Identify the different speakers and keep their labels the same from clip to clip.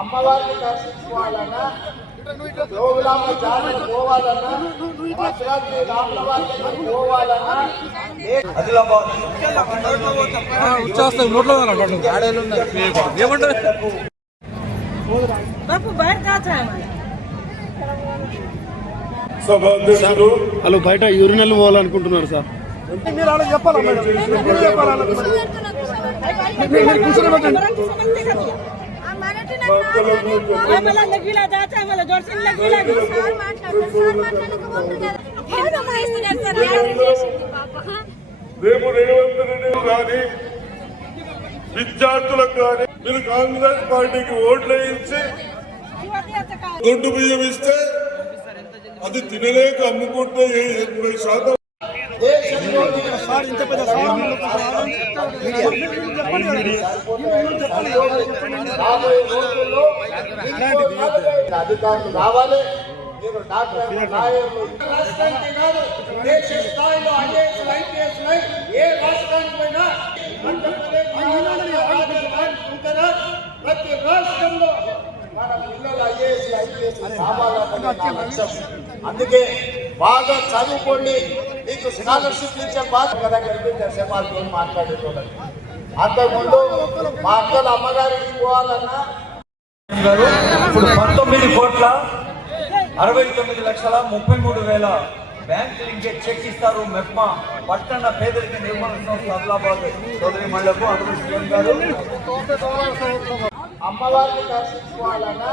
Speaker 1: అమ్మవారిని దర్శించుకోవాలన్నా జోగులాంబ
Speaker 2: వాళ్ళు బయట యూరినల్ పోవాలనుకుంటున్నారు సార్. చెప్పాలి
Speaker 3: आम्हाला लघवीला जायचं आहे मला जोडशीन लघवीला
Speaker 4: రేపు రేవంత్ రెడ్డి కానీ విద్యార్థులకు కానీ మీరు కాంగ్రెస్ పార్టీకి ఓట్లు వేయించి గుడ్డు బియ్యం ఇస్తే అది తినలేక అమ్ముకుంటే ఏ- ఎనభై శాతం
Speaker 1: దేశంలోని
Speaker 2: సార్ ఇంత పెద్ద
Speaker 1: అధికారులు రావాలి? మీరు డాక్టర్ రాష్ట్రానికి కాదు దేశ స్థాయిలో ఐఏఎస్ ఐపీఎస్ ఏ రాష్ట్రానికి పోయినా ప్రతి రాష్ట్రంలో మన పిల్లలు ఐఏఎస్ ఐపీఎస్ అందుకే బాగా చదువుకోండి. స్కాలర్షిప్ ఇచ్చే బాధ్యత దగ్గర దశమాలతో మాట్లాడేటోళ్ళకి అంతకుముందు మా అక్కల అమ్మగారికి పోవాలన్నా
Speaker 5: గారు ఇప్పుడు పంతొమ్మిది కోట్ల అరవై తొమ్మిది లక్షల ముప్పై మూడు వేల బ్యాంక్ లింకేజ్ చెక్ ఇస్తారు మెప్మా పట్టణ పేదరిక నిర్మాణ సంస్థ ఆదిలాబాద్ సోదరి మహిళకు అందరూ గారు
Speaker 1: అమ్మవారిని దర్శించుకోవాలన్నా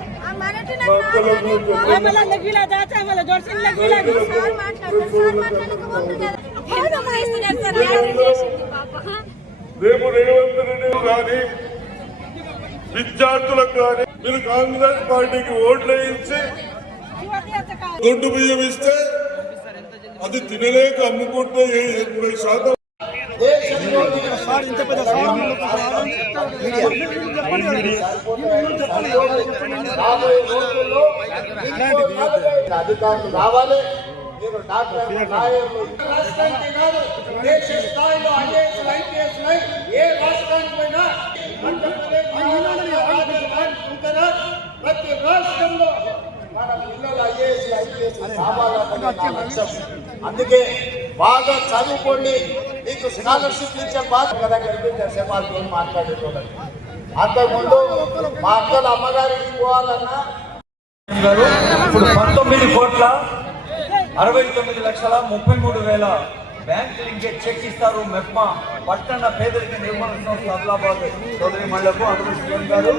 Speaker 3: आम्हाला लघवीला जायचं आहे मला जोडशीन लघवीला
Speaker 4: రేపు రేవంత్ రెడ్డి కానీ విద్యార్థులకు కానీ మీరు కాంగ్రెస్ పార్టీకి ఓట్లు వేయించి గుడ్డు బియ్యం ఇస్తే అది తినలేక అమ్ముకుంటే ఏ- ఎనభై శాతం
Speaker 1: దేశంలోని
Speaker 2: సార్ ఇంత పెద్ద
Speaker 1: రాబోయే రోజుల్లో అధికారులు రావాలి. మీరు డాక్టర్ లాయర్లు రాష్ట్రానికి కాదు దేశ స్థాయిలో ఐఏఎస్ ఐపీఎస్ ఏ రాష్ట్రానికి పోయినా ప్రతి రాష్ట్రంలో మన పిల్లలు ఐఏఎస్ ఐపీఎస్ అందుకే బాగా చదువుకోండి. మీకు స్కాలర్షిప్ ఇచ్చే బాధ్యత. దగ్గర దశమాలతో మాట్లాడేటోళ్ళకి అంతకుముందు మా అక్కలు అమ్మగారికి పోవాలన్నా
Speaker 5: గారు ఇప్పుడు పంతొమ్మిది కోట్ల అరవై తొమ్మిది లక్షల ముప్పై మూడు వేల బ్యాంక్ లింకేజ్ చెక్ ఇస్తారు మెప్మా పట్టణ పేదరిక నిర్మాణ సంస్థ ఆదిలాబాద్ సోదరి మండలకు అందరూ గారు.